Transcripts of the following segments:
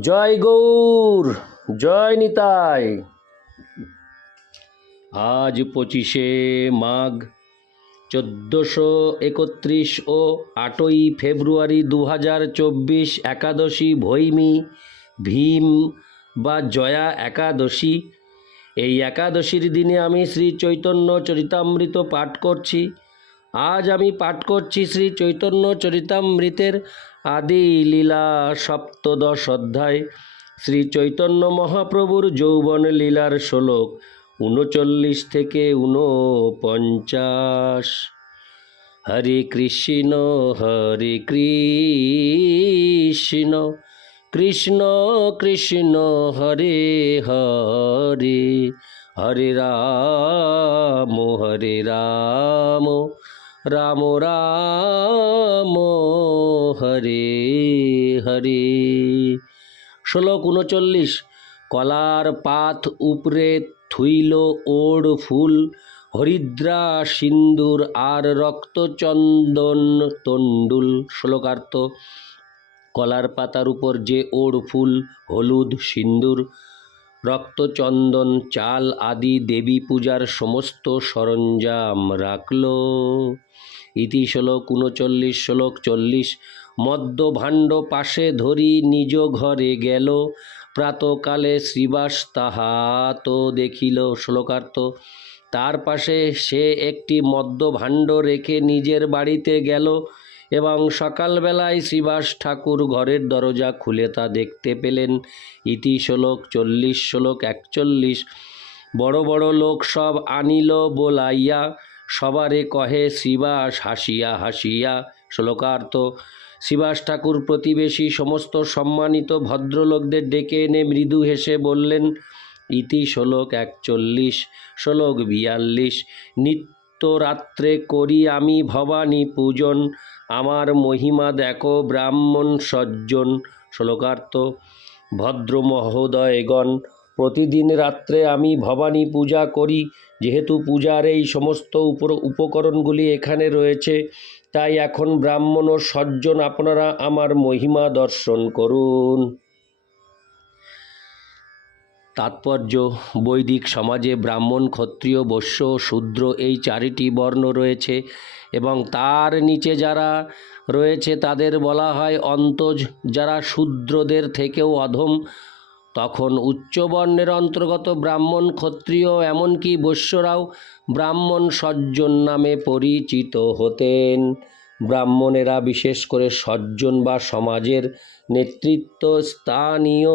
জয় গৌর, জয় নিতাই। আজ পঁচিশে মাঘ, চোদ্দোশো একত্রিশ ও আটই ফেব্রুয়ারি দু হাজার চব্বিশ একাদশী ভৈমী, ভীম বা জয়া একাদশী। এই একাদশীর দিনে আমি শ্রী চৈতন্য চরিতামৃত পাঠ করছি। আজ আমি পাঠ করছি শ্রী চৈতন্য চরিতামৃতের আদি লীলা সপ্তদশ অধ্যায়। শ্রী চৈতন্য মহাপ্রভুর যৌবন লীলার শ্লোক উনচল্লিশ থেকে ঊনপঞ্চাশ হরে কৃষ্ণ হরে কৃষ্ণ কৃষ্ণ কৃষ্ণ, হরে হরে। হরে রাম হরে রাম। রাম রাম হরে হরে শ্লোক উনচল্লিশ, কলার পাত উপরে থুইল ওড় ফুল, হরিদ্রা সিন্দুর আর রক্তচন্দন তণ্ডুল। শ্লোকার্থ কলার পাতার উপর যে ওড় ফুল, হলুদ সিন্দুর রক্তচন্দন, চাল আদি দেবী পূজার সমস্ত সরঞ্জাম রাখল। ইতি শ্লোক উনচল্লিশ, শ্লোক চল্লিশ। মদ্য ভাণ্ড পাশে ধরি নিজ ঘরে গেল। প্রাতকালে শ্রীবাস তাহা তো দেখিল শ্লোকার্থ। তার পাশে সে একটি মদ্য ভাণ্ড রেখে নিজের বাড়িতে গেল। এবং সকালবেলায় শ্রীবাস ঠাকুর ঘরের দরজা খুলে তা দেখতে পেলেন। ইতি শ্লোক চল্লিশ, শ্লোক একচল্লিশ। বড় বড় লোক সব আনিল বোলাইয়া, সবারে কহে, শ্রীবাস হাসিয়া হাসিয়া। শ্লোকার্থ, শ্রীবাস ঠাকুর প্রতিবেশী সমস্ত সম্মানিত ভদ্রলোকদের ডেকে এনে মৃদু হেসে বললেন, ইতি শ্লোক একচল্লিশ, শ্লোক বিয়াল্লিশ। নিত্য রাত্রে করি আমি ভবানী পূজন, আমার মহিমা দেখো ব্রাহ্মণ সজ্জন। শ্লোকার্থ, ভদ্র মহোদয়গণ, প্রতিদিন রাত্রে আমি ভবানী পূজা করি, যেহেতু পূজার এই সমস্ত উপর উপকরণগুলি এখানে রয়েছে, তাই এখন ব্রাহ্মণ ও সজ্জন আপনারা আমার মহিমা দর্শন করুন। তাৎপর্য, বৈদিক সমাজে ব্রাহ্মণ, ক্ষত্রিয়, বৈশ্য, শূদ্র এই চারিটি বর্ণ রয়েছে এবং তার নিচে যারা রয়েছে তাদের বলা হয় অন্তজ, যারা শূদ্রদের থেকেও অধম। তখন উচ্চবর্ণের অন্তর্গত ব্রাহ্মণ, ক্ষত্রিয়, এমনকি বৈশ্যরাও ব্রাহ্মণ সজ্জন নামে পরিচিত হতেন। ব্রাহ্মণেরা বিশেষ করে সজ্জন বা সমাজের নেতৃত্ব স্থানীয়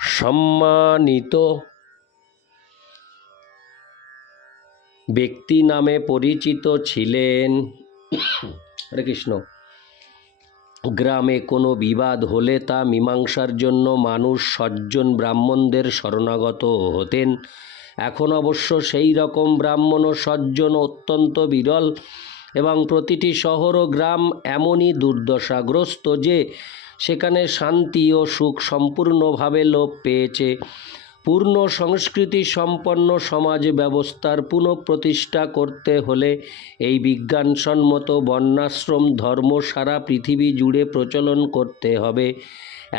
সম্মানিত ব্যক্তি নামে পরিচিত ছিলেন। হরে কৃষ্ণ। গ্রামে কোনো বিবাদ হলে তা মীমাংসার জন্য মানুষ সজ্জন ব্রাহ্মণদের শরণাগত হতেন। এখন অবশ্য সেই রকম ব্রাহ্মণ ও সজ্জন অত্যন্ত বিরল এবং প্রতিটি শহর ও গ্রাম এমনই দুর্দশাগ্রস্ত যে সেখানে শান্তি ও সুখ সম্পূর্ণভাবে লোপ পেয়েছে। পূর্ণ সংস্কৃতি সম্পন্ন সমাজ ব্যবস্থার পুনঃপ্রতিষ্ঠা করতে হলে এই বিজ্ঞানসম্মত বর্ণাশ্রম ধর্ম সারা পৃথিবী জুড়ে প্রচলন করতে হবে।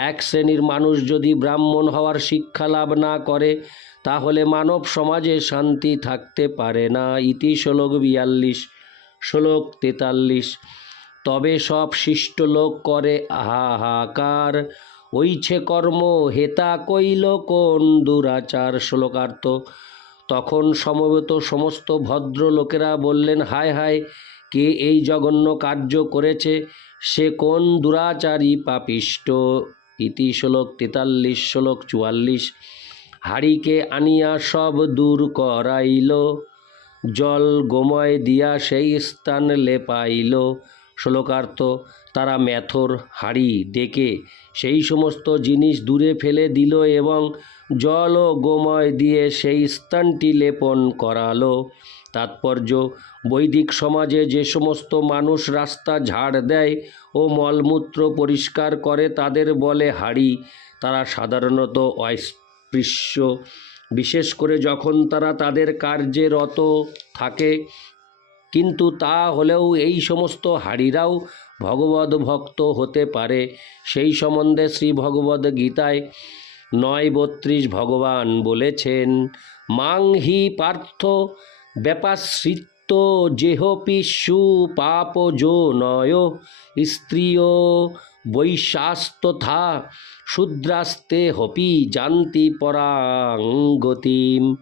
এক শ্রেণির মানুষ যদি ব্রাহ্মণ হওয়ার শিক্ষা লাভ না করে, তাহলে মানব সমাজে শান্তি থাকতে পারে না। ইতি শ্লোক বিয়াল্লিশ, শ্লোক তেতাল্লিশ। তবে সব শিষ্ট লোক করে হাহাকার ওইছে কর্ম, হেতা কইল কোন দুরাচার? শ্লোকার্থ। তখন সমবেত সমস্ত ভদ্র লোকেরা বললেন, হায় হায়, কে এই জঘন্য কার্য করেছে? সে কোন দুরাচারী পাপিষ্ট? ইতি শ্লোক তেতাল্লিশ, শ্লোক চুয়াল্লিশ। হাড়িকে আনিয়া সব দূর করাইল, জল গোময় দিয়া সেই স্থান লেপাইল। শ্লোকার্থ, তারা ম্যাথর হাড়ি ডেকে সেই সমস্ত জিনিস দূরে ফেলে দিল এবং জল ও গোময় দিয়ে সেই স্থানটি লেপন করালো। তাৎপর্য, বৈদিক সমাজে যে সমস্ত মানুষ রাস্তা ঝাড় দেয় ও মলমূত্র পরিষ্কার করে তাদের বলে হাড়ি, তারা সাধারণত অস্পৃশ্য। বিশেষ করে যখন তারা তাদের কার্যে রত থাকে কিন্তু তা হলেও এই সমস্ত হাড়িরাও ভগবদ ভক্ত হতে পারে। সেই সম্বন্ধে শ্রী ভগবদ গীতায় নয় বত্রিশ ভগবান বলেছেন, মাং হি পার্থ ব্যাপাশ্রিত জেহপি সুপাপ যো নয় স্ত্রিয় বৈশাস্তথা শূদ্রাস্তে হপি জান্তি পরাঙ্গতিম।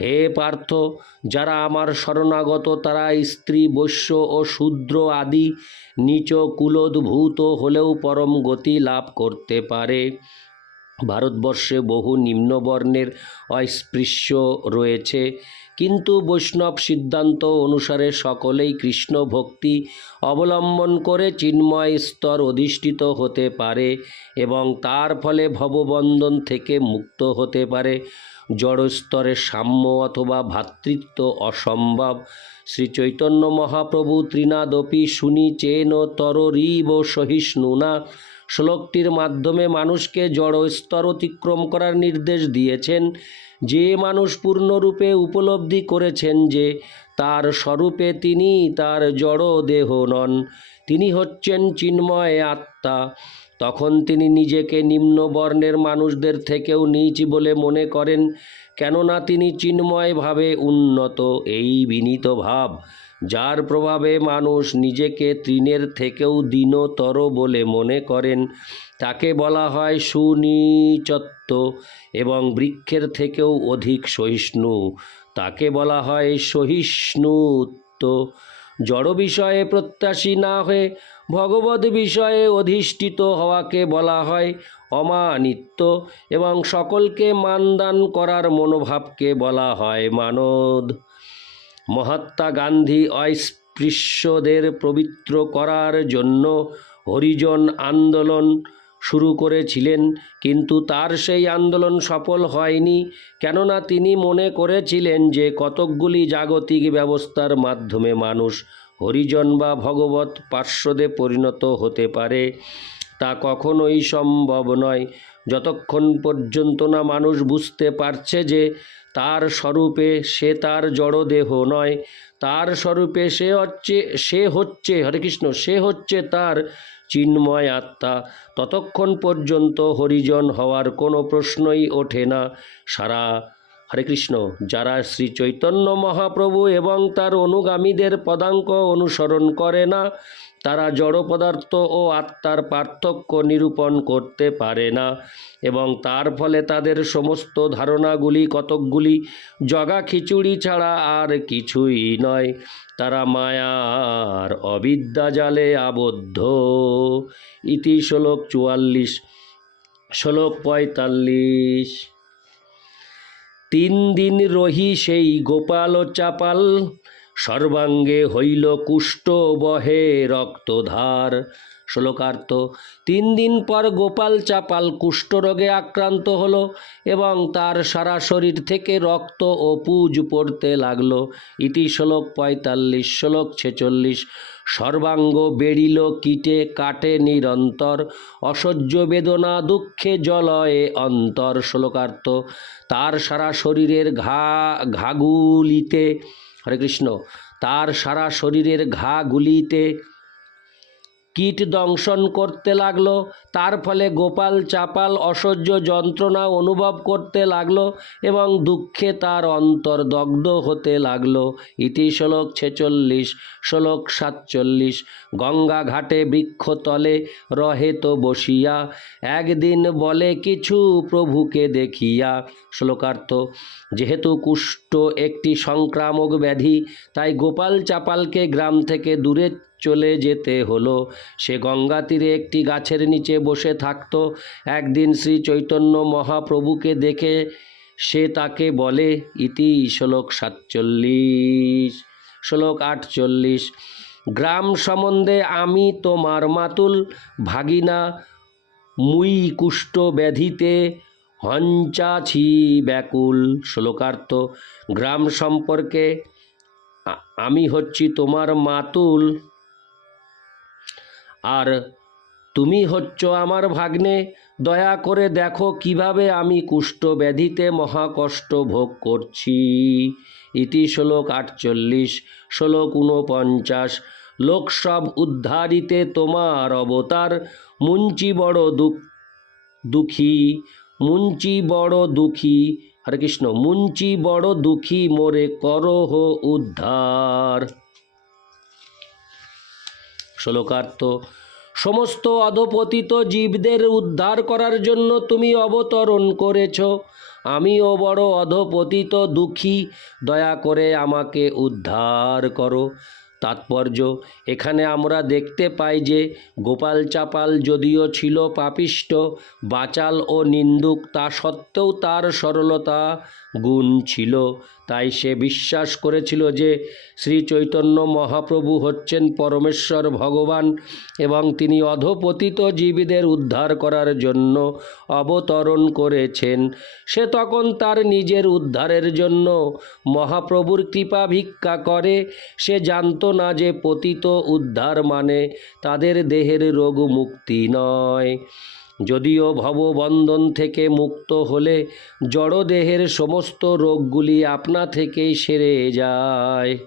হে পার্থ, যারা আমার শরণাগত তারা স্ত্রী, বৈশ্য ও শূদ্র আদি, নিচ কুলোদ্ভূত হলেও পরম গতি লাভ করতে পারে। ভারতবর্ষে বহু নিম্নবর্ণের অস্পৃশ্য রয়েছে। কিন্তু বৈষ্ণব সিদ্ধান্ত অনুসারে সকলেই কৃষ্ণ ভক্তি অবলম্বন করে চিন্ময় স্তর অধিষ্ঠিত হতে পারে এবং তার ফলে ভববন্ধন থেকে মুক্ত হতে পারে। জড়স্তরে সাম্য অথবা ভ্রাতৃত্ব অসম্ভব। শ্রী চৈতন্য মহাপ্রভু ত্রিনাদপি শুনি চেন তরীব সহিষ্ণুনা। শ্লোকটির মাধ্যমে মানুষকে জড় স্তর অতিক্রম করার নির্দেশ দিয়েছেন। যে মানুষ পূর্ণরূপে উপলব্ধি করেছেন যে, তার স্বরূপে তিনি তার জড় দেহ নন। তিনি হচ্ছেন চিন্ময় আত্মা। তখন তিনি নিজেকে নিম্ন বর্ণের মানুষদের থেকেও নীচ বলে মনে করেন। কেননা তিনি চিন্ময়ভাবে উন্নত, এই বিনীত ভাব। যার প্রভাবে মানুষ নিজেকে তৃণের থেকেও দীনতর বলে মনে করেন, তাকে বলা হয় সুনিচত্ব এবং বৃক্ষের থেকেও অধিক সহিষ্ণু। তাকে বলা হয় সহিষ্ণুত্ব। জড় বিষয়ে প্রত্যাশী না হয়ে ভগবত বিষয়ে অধিষ্ঠিত হওয়াকে বলা হয় অমানিত্য এবং সকলকে মানদান করার মনোভাবকে বলা হয় মানদ। মহাত্মা গান্ধী অস্পৃশ্যদের পবিত্র করার জন্য হরিজন আন্দোলন শুরু করেছিলেন, কিন্তু তার সেই আন্দোলন সফল হয়নি, কেননা তিনি মনে করেছিলেন যে কতকগুলি জাগতিক ব্যবস্থার মাধ্যমে মানুষ হরিজন বা ভগবত পার্শ্বদে পরিণত হতে পারে। তা কখনোই সম্ভব নয়। যতক্ষণ পর্যন্ত না মানুষ বুঝতে পারছে যে তার স্বরূপে সে তার জড়দেহ নয়, তার স্বরূপে সে হচ্ছে সে হচ্ছে, হরে কৃষ্ণ, সে হচ্ছে তার চিন্ময় আত্মা। ততক্ষণ পর্যন্ত হরিজন হওয়ার কোনো প্রশ্নই ওঠে না। সারা হরে কৃষ্ণ, যারা শ্রী চৈতন্য মহাপ্রভু এবং তার অনুগামীদের পদাঙ্ক অনুসরণ করে না তারা জড় পদার্থ ও আত্মার পার্থক্য নিরূপণ করতে পারে না এবং তার ফলে তাদের সমস্ত ধারণাগুলি কতকগুলি জগা খিচুড়ি ছাড়া আর কিছুই নয়। তারা মায়ার অবিদ্যা জালে আবদ্ধ। ইতি শ্লোক চুয়াল্লিশ, শ্লোক পঁয়তাল্লিশ। তিন দিন রহি সেই গোপাল চাপাল। সর্বাঙ্গে হইল কুষ্ঠ বহে রক্তধার। শ্লোকার্থ, তিন দিন পর গোপাল চাপাল কুষ্ঠরোগে আক্রান্ত হলো এবং তার সারা শরীর থেকে রক্ত ও পুজ পড়তে লাগল। ইতি শ্লোক পঁয়তাল্লিশ, শ্লোক ছেচল্লিশ। সর্বাঙ্গ বেড়িল কীটে কাটে নিরন্তর, অসহ্য বেদনা দুঃখে জলয়ে অন্তর। শ্লোকার্থ, তার সারা শরীরের ঘা, ঘাগুলিতে হরে কৃষ্ণ। তার সারা শরীরের ঘাগুলিতে কীট দংশন করতে লাগল, তার ফলে গোপাল চাপাল অসহ্য যন্ত্রণা অনুভব করতে লাগল এবং দুঃখে তার অন্তর দগ্ধ হতে লাগল। ইতি শ্লোক ছেচল্লিশ, শ্লোক সাতচল্লিশ, গঙ্গা ঘাটে বৃক্ষতলে রহে তো বসিয়া, একদিন বলে কিছু প্রভুকে দেখিয়া। শ্লোকার্থ, যেহেতু কুষ্ঠ একটি সংক্রামক ব্যাধি, তাই গোপাল চাপালকে গ্রাম থেকে দূরে চলে যেতে হলো। সে গঙ্গা তীরে একটি গাছের নিচে বসে থাকতো। একদিন শ্রী চৈতন্য মহাপ্রভুকে দেখে সে তাকে বলে, ইতি শ্লোক সাতচল্লিশ, শ্লোক আটচল্লিশ, গ্রাম সম্বন্ধে আমি তোমার মাতুল ভাগিনা, মুই কুষ্ঠ ব্যাধিতে হঞ্চাছি ব্যাকুল। শ্লোকার্থ, গ্রাম সম্পর্কে আমি হচ্ছি তোমার মাতুল আর তুমি হচ্ছ আমার ভাগ্নে, দয়া করে দেখো কীভাবে আমি কুষ্ঠ ব্যাধিতে মহাকষ্ট ভোগ করছি। ইতি শ্লোক আটচল্লিশ, শ্লোক ঊনপঞ্চাশ, লোক সব উদ্ধারিতে তোমার অবতার, মুঞ্চি বড় দুঃখ, দুঃখী, মুঞ্চি বড় দুঃখী, হরে কৃষ্ণ, মুঞ্চি বড় দুঃখী মোরে করহ উদ্ধার। শ্লোকার্থ, সমস্ত অধপতিত জীবদের উদ্ধার করার জন্য তুমি অবতরণ করেছ। আমিও বড় অধপতিত দুঃখী, দয়া করে আমাকে উদ্ধার করো। তাৎপর্য। এখানে আমরা দেখতে পাই যে, গোপাল চাপাল যদিও ছিল পাপিষ্ট, বাচাল ও নিন্দুক, তা সত্ত্বেও তার সরলতা গুণ ছিল। তাই সে বিশ্বাস করেছিল যে শ্রী চৈতন্য মহাপ্রভু হচ্ছেন পরমেশ্বর ভগবান এবং তিনি অধপতিত জীবীদের উদ্ধার করার জন্য অবতরণ করেছেন। সে তখন তার নিজের উদ্ধারের জন্য মহাপ্রভুর কৃপা ভিক্ষা করে। সে জানতো না যে পতিত উদ্ধার মানে তাদের দেহের রোগ মুক্তি নয়। যদিও ভববন্ধন থেকে মুক্ত হলে জড়দেহের সমস্ত রোগগুলি আপনা থেকেই সেরে যায়।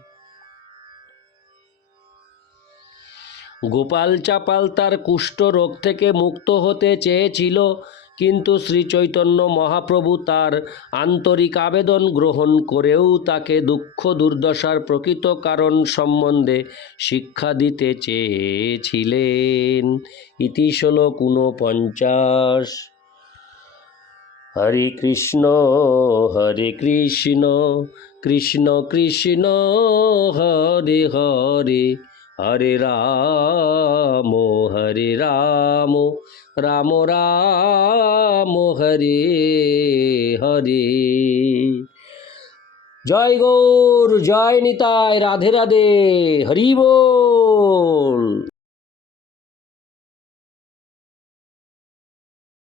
গোপাল চাপাল তার কুষ্ঠ রোগ থেকে মুক্ত হতে চেয়েছিল কিন্তু শ্রী চৈতন্য মহাপ্রভু তার আন্তরিক আবেদন গ্রহণ করেও তাকে দুঃখ দুর্দশার প্রকৃত কারণ সম্বন্ধে শিক্ষা দিতে চেয়েছিলেন। ইতি শ্লোক ঊনপঞ্চাশ। হরে কৃষ্ণ হরে কৃষ্ণ কৃষ্ণ কৃষ্ণ, হরে হরে। হরে রাম হরে রাম রাম রাম, হরে হরে। জয় গৌর, জয় নিতায় রাধে রাধে, হরি বল।